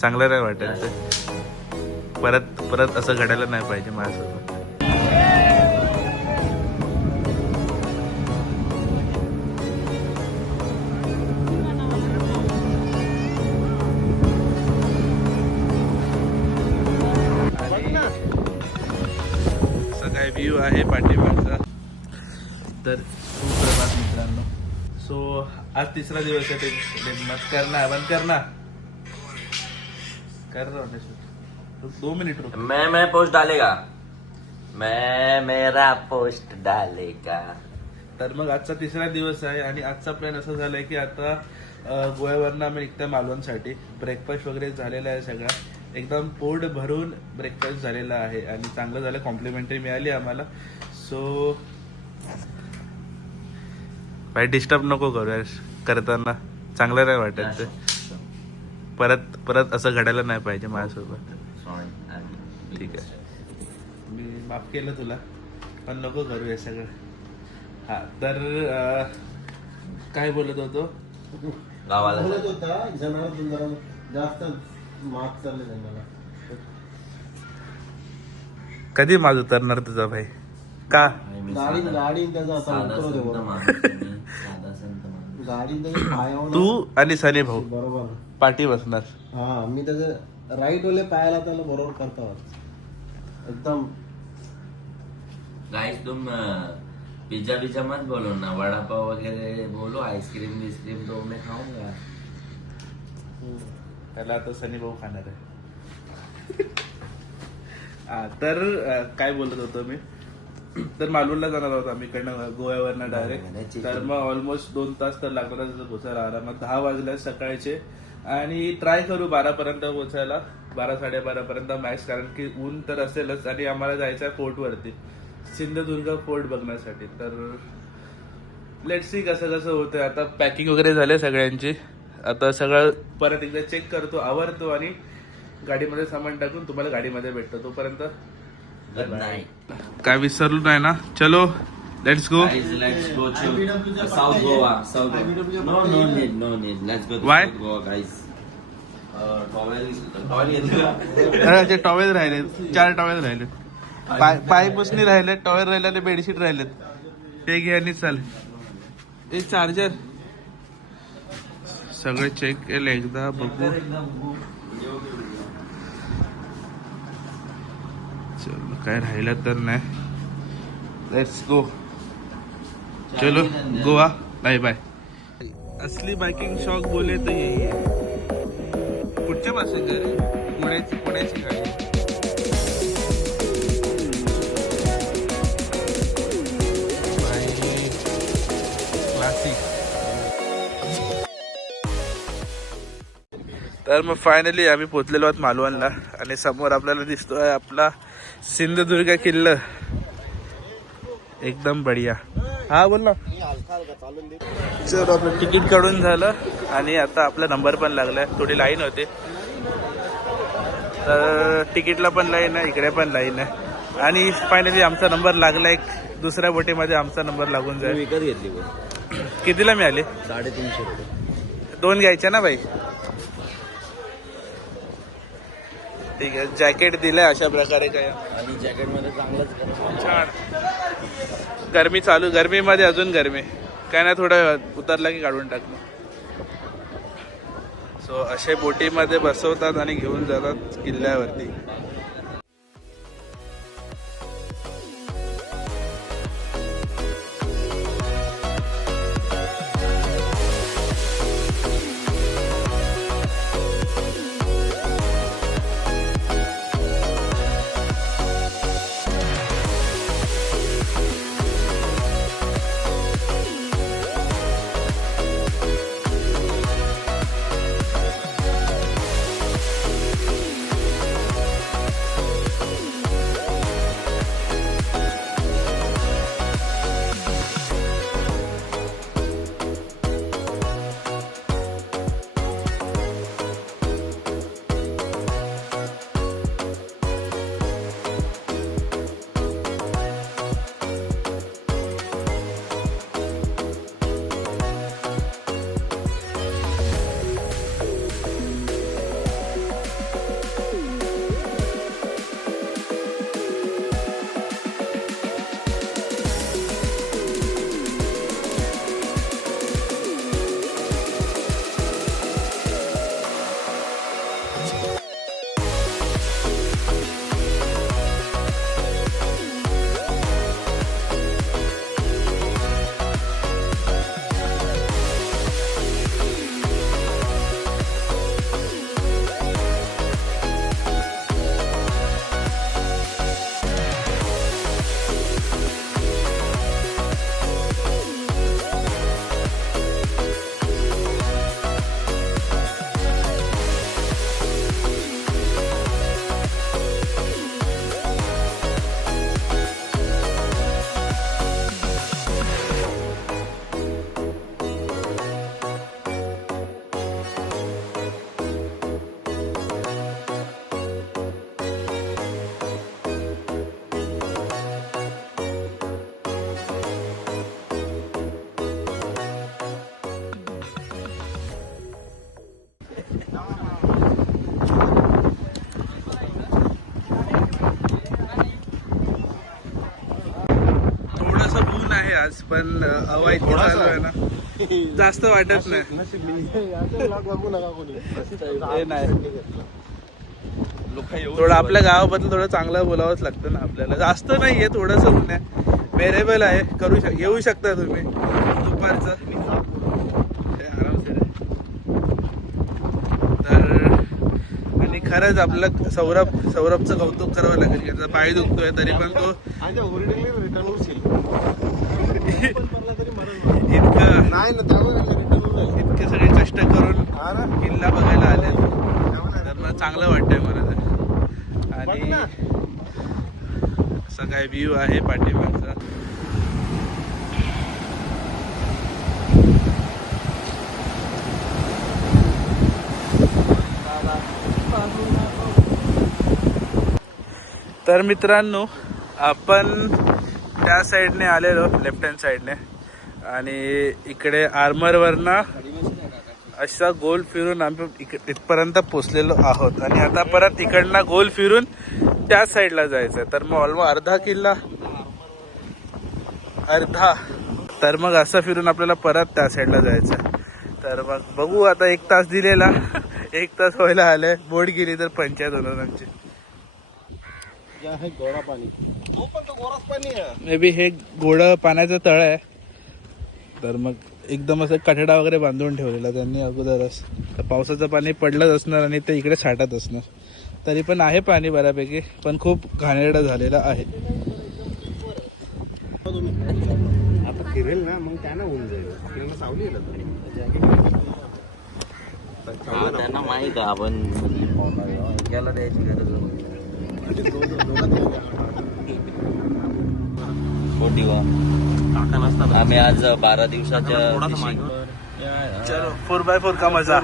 चांगलं नाही वाटत ते. परत परत असं घडायला नाही पाहिजे माझ्यासोबत. असा काय व्ह्यू आहे पाठीमागचा. तर सुप्रभात मित्रांनो. सो आज तिसरा दिवस आहे. ते मत करना बंद करना कर रहा हूँ. रुक 2 मिनट रुक. मैं पोस्ट डालेगा. मैं मेरा पोस्ट डालेगा. तर मग आजचा तिसरा दिवस आहे आणि आजचा प्लॅन असं झालाय की आता गोव्यावरनं आम्ही निघतोय मालवणसाठी. ब्रेकफास्ट वगैरे झालेला आहे सगळा. एकदम पोट भरून ब्रेकफास्ट झालेला आहे आणि चांगलं झालं. कॉम्प्लिमेंटरी मिळाली आम्हाला. सो भाई डिस्टर्ब नको करू यार करताना. चांगलं नाही वाटत ते. परत परत असं घडायला नाही पाहिजे माझ्यासोबत. ठीक आहे मी माफ केलं तुला पण नको करू हे सगळं. हा तर काय बोलत होतो. गावाला बोलत होता जरा जास्त मार्क चालले त्यांना. कधी माझ उतरणार तुझा भाई का. गाडी त्याचा आता उतरवतो बरोबर. गाडी त्याच्या पायावर तू आणि सनी भाऊ बरोबर पाठी बसणार. हा मी त्याचं राईट वाले पायाला त्याला बरोबर करता एकदम. गाइस तुम पिज्जा पिज्जा मत बोलो ना. वड़ा पाव वगैरह बोलो. आइसक्रीम विस्क्रीम तो मैं खाऊंगा. त्याला आता सनी भाऊ खाणार आहे. हा तर काय बोलत होतो मी. तर मालवणला जाणार आहोत आम्ही इकडनं गोव्यावरनं डायरेक्ट. तर मग ऑलमोस्ट 2 तास तर लागणार तिथं पोचायला. आरामात 10 वाजले सकाळचे आणि ट्राय करू 12 पर्यंत पोचायला. 12-12:30 पर्यंत मॅक्स. कारण की ऊन तर असेलच आणि आम्हाला जायचं आहे फोर्ट वरती सिंधुदुर्ग फोर्ट बघण्यासाठी. तर लेट्स सी कसं कसं होतंय. आता पॅकिंग वगैरे झाले सगळ्यांची. आता सगळं परत एकदा चेक करतो आवरतो आणि गाडीमध्ये सामान टाकून तुम्हाला गाडीमध्ये भेटतो. तोपर्यंत गुड नाइट. काय विसरलो नाही ना. चलो let's go. Guys, let's go to South Goa. South Goa. No need. Let's go to Why? South Goa, guys. Towel येतो. ते टॉवेल राहिले 4 टॉवेल राहिले. पाय पुसणी राहिले. टॉवेल राहिले. बेडशीट राहिलेत. ते घे आणि चाल. हे चार्जर सगळे चेक केले एकदा बघू. चलो काय राहिलं तर नाही. Let's go. चलो गोवा बाय बाय. असली बाइकिंग शॉक बोले तर यही है. कुठच्या पासे पुण्याची गाडी. क्लासिक. तर मग फायनली आम्ही पोचलेलो आहोत मालवणला आणि समोर आपल्याला दिसतोय आपला सिंधुदुर्ग किल्ला. एकदम बढिया. हा बोल ना. चलो आपलं तिकीट काढून झालं आणि आता आपला नंबर पण लागलाय. थोडी लाईन होती तर तिकीटला पण लाईन आहे इकडे पण लाईन आहे आणि फायनली आमचा नंबर लागला. एक दुसऱ्या बोटीमध्ये आमचा नंबर लागून जाईल. विकत घेतली. कितीला मिळाली. 350 रुपये. 2 घ्यायच्या ना भाई. ठीक आहे. जॅकेट दिलंय अशा प्रकारे काय आणि जॅकेट मध्ये चांगलंच छान. गरमी चालू. गरमीमध्ये अजून गरमी काय नाही. थोडं उतरला की काढून टाकणं. सो असे बोटीमध्ये बसवतात आणि घेऊन जातात किल्ल्यावरती. आज पण हवा इतकी चालू आहे ना, जास्त वाटत नाही. हे नाही, थोडं आपल्या गावाबद्दल थोडं चांगलं बोलावंच लागतं ना आपल्याला. जास्त नाहीये, थोडंसं ऊन आहे, वेरेबल आहे, येऊ शकता तुम्ही दुपारचं आरामशीर आहे. तर आणि खरंच आपलं सौरभचं कौतुक करावं लागेल. त्याचा पाय दुखतोय तरी पण तो इतके सगळे कष्ट करून किल्ला बघायला आले, तर मला चांगलं वाटतंय मला तर. आणि असा काय व्ह्यू आहे पाठीमागचा. तर मित्रांनो, आपण त्या साईडने आलेलो, लेफ्ट हँड साईडने, आणि इकडे आर्मरवरनं असा गोल फिरून आम्ही इथपर्यंत पोचलेलो आहोत. आणि आता परत इकडनं गोल फिरून त्या साईडला जायचं. तर मग ऑलमोस्ट अर्धा तर मग असं फिरून आपल्याला परत त्या साईडला जायचं. तर मग बघू, आता 1 तास दिलेला 1 तास व्हायला आले. बोट गेली तर पंचायत होणार आमची. गोडा पाणी, मे बी हे गोड पाण्याचं तळ आहे. तर मग एकदम असं कठडा वगैरे बांधून ठेवलेला त्यांनी अगोदरच. तर पावसाचं पाणी पडलंच असणार आणि ते इकडे साठत असणार. तरी पण आहे पाणी बऱ्यापैकी, पण खूप घाणेरडा झालेला आहे. आता फिरेल ना मग त्यानं होऊन जाईल. फिरायला सावली त्यांना माहित आहे आपण याला द्यायची गरज नाही. आम्ही आज 12 दिवसाच्या चलो 4x4 का मजा.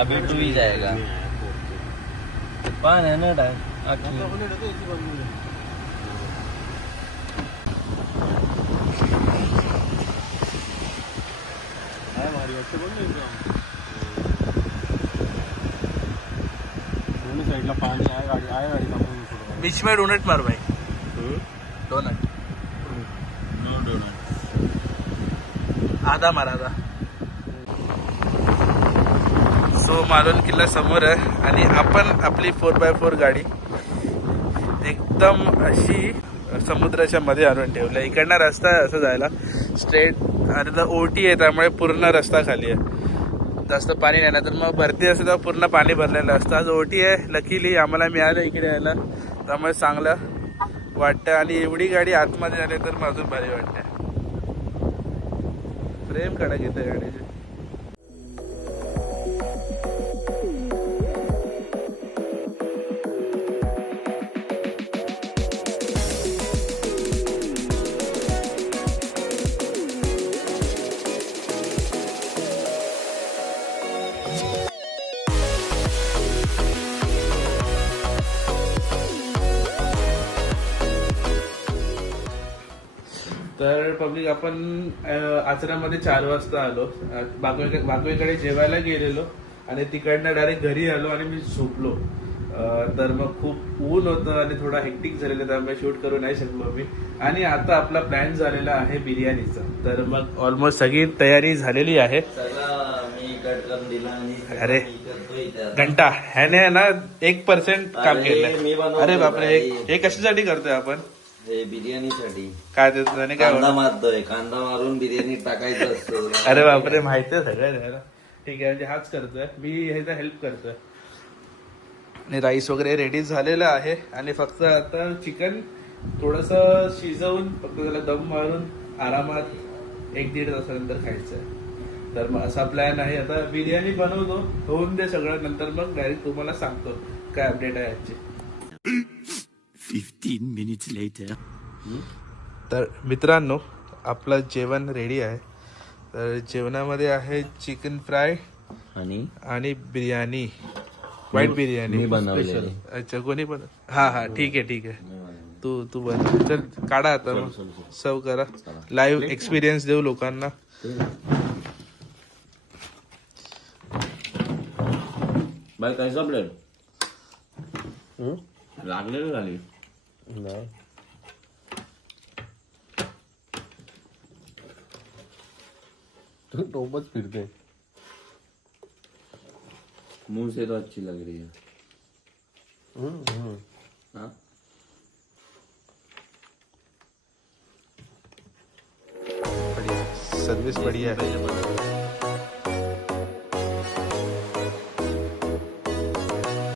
अभी 2 ही जाएगा. पान है ना डाय साईडला पाणी आहे, गाडी बीच में डोनट मार भाई. Donut no donut. आधा मार आधा. सो मालवण किल्ला समोर आहे आणि आपण आपली 4x4 गाडी एकदम अशी समुद्राच्या मध्ये आणून ठेवलं. इकडनं रस्ता आहे असं जायला स्ट्रेट, आणि ओटी आहे त्यामुळे पूर्ण रस्ता खाली आहे. जास्त पाणी नाही ना, तर मग भरती असते तेव्हा पूर्ण पाणी भरलेलं असतं. आज ओटी आहे, लकीली आम्हाला मिळालं इकडे यायला, त्यामुळे चांगलं वाटतं. आणि एवढी गाडी आतमध्ये आली तर मग अजून भारी वाटते. प्रेम कडक येते गाडीचे. तर पब्लिक आपण आचऱ्यामध्ये 4 वाजता आलो. बागवेकडे जेवायला गेलेलो आणि तिकडनं डायरेक्ट घरी आलो आणि मी झोपलो. तर मग खूप ऊन होतं आणि थोडा हेक्टिक झालेला, त्यामुळे शूट करू नाही शकलो मी. आणि आता आपला प्लॅन झालेला आहे बिर्याणीचा. तर मग ऑलमोस्ट सगळी तयारी झालेली आहे. सगळं मी कट करून दिला आणि अरे घंटा ह्याने ना 1% काम मी केलंय. बनवतो अरे बापरे, भाई. हे कशासाठी करतोय आपण? हे बिर्याणीसाठी काय त्याने काय कांदा मारतोय. कांदा मारून बिर्याणी टाकायचं असतो. अरे बापरे, माहिती आहे सगळं त्याला. ठीक आहे, म्हणजे हाच करतोय मी, ह्याचा हेल्प करतोय. आणि राईस वगैरे रेडी झालेला आहे आणि फक्त आता चिकन थोडस शिजवून फक्त त्याला दम मारून आरामात 1-1.5 तासानंतर खायचं आहे. तर मग असा प्लॅन आहे. आता बिर्याणी बनवतो, होऊन दे सगळं, नंतर मग डायरेक्ट तुम्हाला सांगतो काय अपडेट आहे याची. 15 minutes later. तर मित्रांनो, आपलं जेवण रेडी आहे. तर जेवणामध्ये आहे चिकन फ्राय आणि बिर्याणी, व्हाईट बिर्याणी. मी बनवलेली. अच्छा, कोणी पण? हा ठीक आहे. तू बनव. चल काढा आता, मग सर्व करा. लाईव्ह एक्सपिरियन्स देऊ लोकांना. बाय कैसा प्लेट लागलेलं झाली. नाही टोपच फिरते. मुंह से तो अच्छी लग रही है. हाँ सर्विस बढ़िया है.